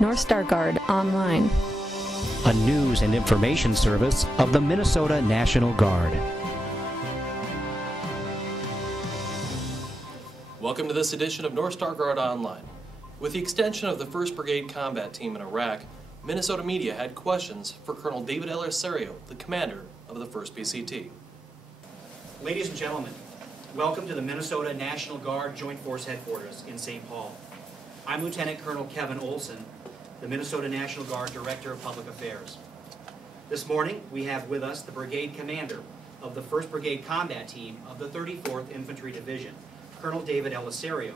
North Star Guard Online, a news and information service of the Minnesota National Guard. Welcome to this edition of North Star Guard Online. With the extension of the 1st Brigade Combat Team in Iraq, Minnesota media had questions for Colonel David Elicerio, the commander of the 1st BCT. Ladies and gentlemen, welcome to the Minnesota National Guard Joint Force Headquarters in St. Paul. I'm Lieutenant Colonel Kevin Olson, the Minnesota National Guard Director of Public Affairs. This morning, we have with us the Brigade Commander of the 1st Brigade Combat Team of the 34th Infantry Division, Colonel David Elicerio.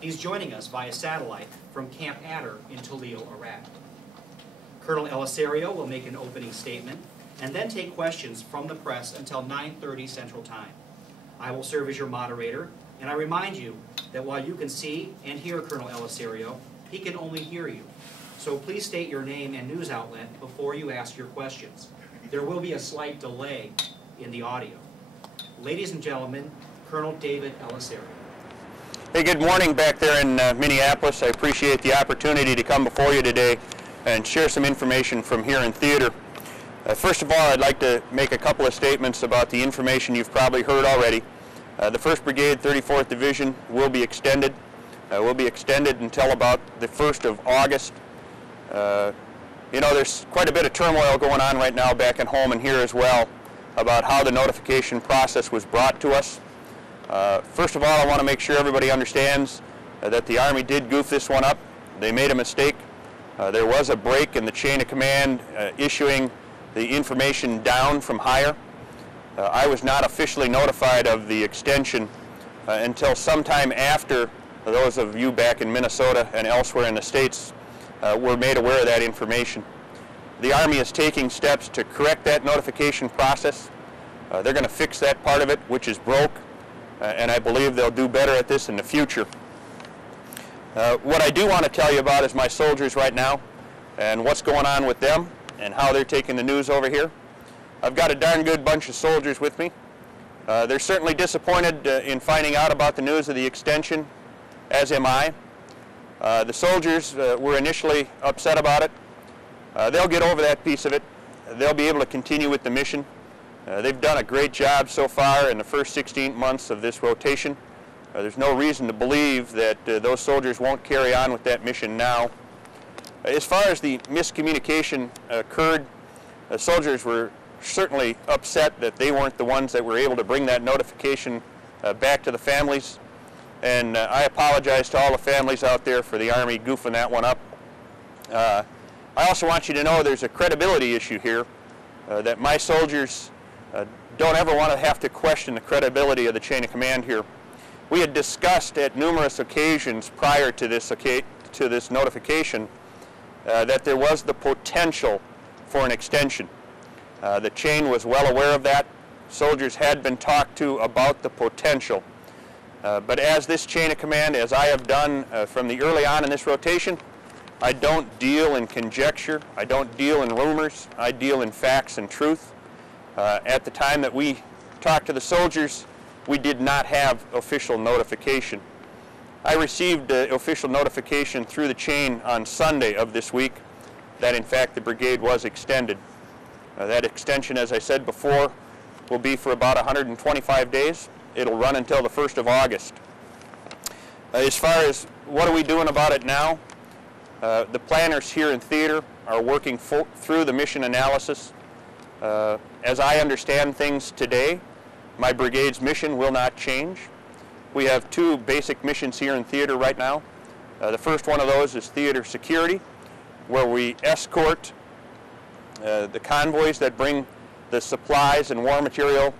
He's joining us via satellite from Camp Adder in Toledo, Iraq. Colonel Elicerio will make an opening statement and then take questions from the press until 9:30 Central Time. I will serve as your moderator, and I remind you that while you can see and hear Colonel Elicerio, he can only hear you. So please state your name and news outlet before you ask your questions. There will be a slight delay in the audio. Ladies and gentlemen, Colonel David Elicerio. Hey, good morning back there in Minneapolis. I appreciate the opportunity to come before you today and share some information from here in theater. First of all, I'd like to make a couple of statements about the information you've probably heard already. The 1st Brigade, 34th Division will be extended. Until about the 1st of August. You know, there's quite a bit of turmoil going on right now back at home and here as well about how the notification process was brought to us. First of all, I want to make sure everybody understands that the Army did goof this one up. They made a mistake. There was a break in the chain of command issuing the information down from higher. I was not officially notified of the extension until sometime after those of you back in Minnesota and elsewhere in the States were made aware of that information. The Army is taking steps to correct that notification process. They're going to fix that part of it, which is broke, and I believe they'll do better at this in the future. What I do want to tell you about is my soldiers right now and what's going on with them and how they're taking the news over here. I've got a darn good bunch of soldiers with me. They're certainly disappointed in finding out about the news of the extension, as am I. The soldiers were initially upset about it. They'll get over that piece of it. They'll be able to continue with the mission. They've done a great job so far in the first 16 months of this rotation. There's no reason to believe that those soldiers won't carry on with that mission now. As far as the miscommunication occurred, soldiers were certainly upset that they weren't the ones that were able to bring that notification back to the families. And I apologize to all the families out there for the Army goofing that one up. I also want you to know there's a credibility issue here, that my soldiers don't ever want to have to question the credibility of the chain of command here. We had discussed at numerous occasions prior to this notification that there was the potential for an extension. The chain was well aware of that. Soldiers had been talked to about the potential. But as this chain of command, as I have done from the early on in this rotation, I don't deal in conjecture, I don't deal in rumors, I deal in facts and truth. At the time that we talked to the soldiers, we did not have official notification. I received official notification through the chain on Sunday of this week that in fact the brigade was extended. That extension, as I said before, will be for about 125 days. It'll run until the 1st of August. As far as what are we doing about it now, the planners here in theater are working through the mission analysis. As I understand things today, my brigade's mission will not change. We have two basic missions here in theater right now. The first one of those is theater security, where we escort the convoys that bring the supplies and war material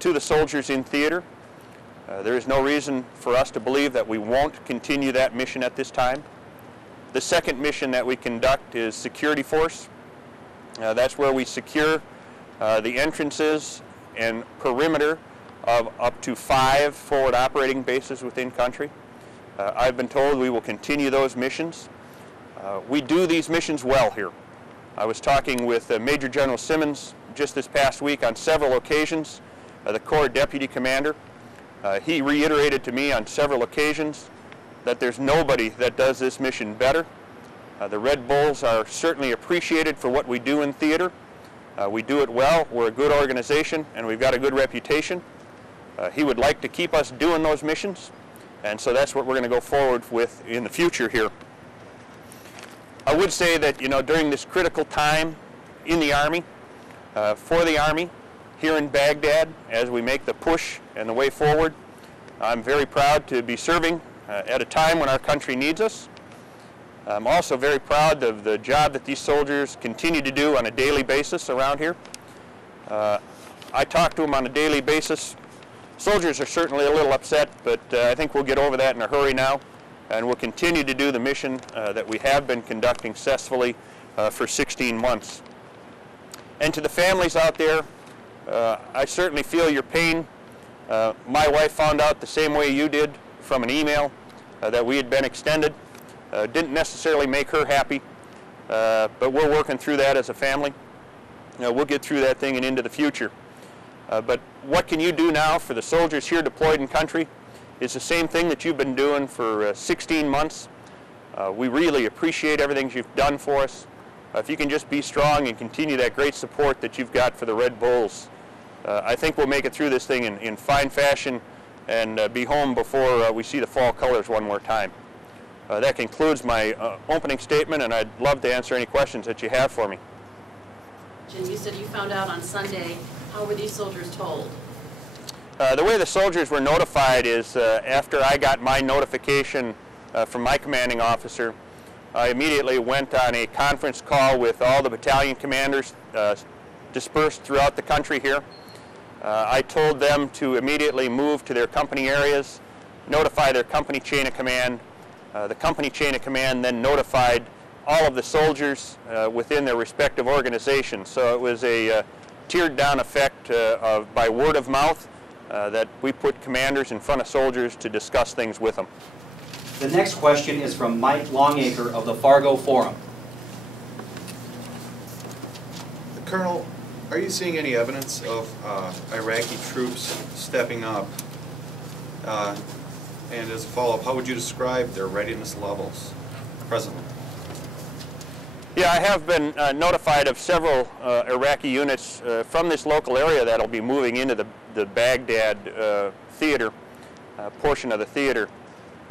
to the soldiers in theater. There is no reason for us to believe that we won't continue that mission at this time. The second mission that we conduct is security force. That's where we secure the entrances and perimeter of up to 5 forward operating bases within country. I've been told we will continue those missions. We do these missions well here. I was talking with Major General Simmons just this past week on several occasions, the Corps Deputy Commander. He reiterated to me on several occasions that there's nobody that does this mission better. The Red Bulls are certainly appreciated for what we do in theater. We do it well, we're a good organization, and we've got a good reputation. He would like to keep us doing those missions, and so that's what we're going to go forward with in the future here. I would say that, during this critical time in the Army, for the Army, here in Baghdad, as we make the push and the way forward, I'm very proud to be serving at a time when our country needs us. I'm also very proud of the job that these soldiers continue to do on a daily basis around here. I talk to them on a daily basis. Soldiers are certainly a little upset, but I think we'll get over that in a hurry now, and we'll continue to do the mission that we have been conducting successfully for 16 months. And to the families out there, I certainly feel your pain. My wife found out the same way you did from an email that we had been extended. Didn't necessarily make her happy, but we're working through that as a family. We'll get through that thing and into the future. But what can you do now for the soldiers here deployed in country is the same thing that you've been doing for 16 months. We really appreciate everything you've done for us. If you can just be strong and continue that great support that you've got for the Red Bulls, I think we'll make it through this thing in fine fashion and be home before we see the fall colors one more time. That concludes my opening statement, and I'd love to answer any questions that you have for me. You said you found out on Sunday. How were these soldiers told? The way the soldiers were notified is after I got my notification from my commanding officer, I immediately went on a conference call with all the battalion commanders dispersed throughout the country here. I told them to immediately move to their company areas, notify their company chain of command. The company chain of command then notified all of the soldiers within their respective organizations. So it was a tiered down effect by word of mouth that we put commanders in front of soldiers to discuss things with them. The next question is from Mike Longacre of the Fargo Forum. Colonel, are you seeing any evidence of Iraqi troops stepping up? And as a follow-up, how would you describe their readiness levels presently? Yeah, I have been notified of several Iraqi units from this local area that will be moving into the Baghdad theater, portion of the theater.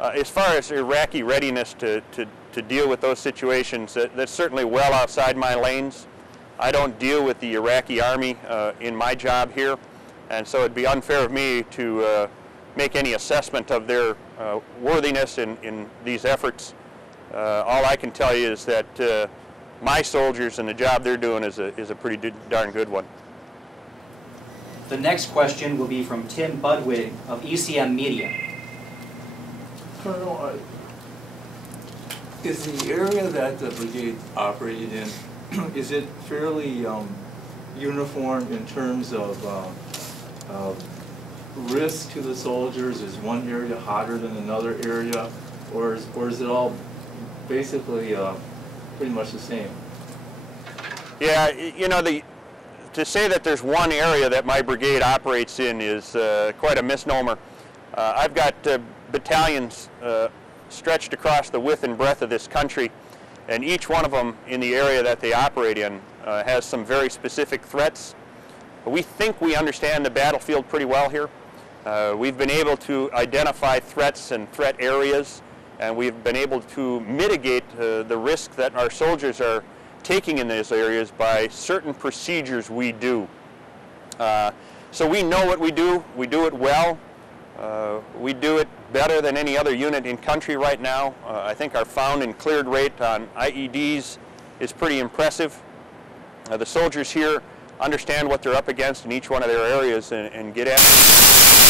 As far as Iraqi readiness to deal with those situations, that's certainly well outside my lanes. I don't deal with the Iraqi army in my job here, and so it'd be unfair of me to make any assessment of their worthiness in these efforts. All I can tell you is that my soldiers and the job they're doing is a pretty darn good one. The next question will be from Tim Budwig of ECM Media. Colonel, is the area that the brigade operated in, is it fairly uniform in terms of risk to the soldiers? Is one area hotter than another area, or is it all basically pretty much the same? Yeah, to say that there's one area that my brigade operates in is quite a misnomer. I've got battalions stretched across the width and breadth of this country, and each one of them in the area that they operate in has some very specific threats. We think we understand the battlefield pretty well here. We've been able to identify threats and threat areas, and we've been able to mitigate the risk that our soldiers are taking in those areas by certain procedures we do. So we know what we do it well. We do it better than any other unit in country right now. I think our found and cleared rate on IEDs is pretty impressive. The soldiers here understand what they're up against in each one of their areas and get after it.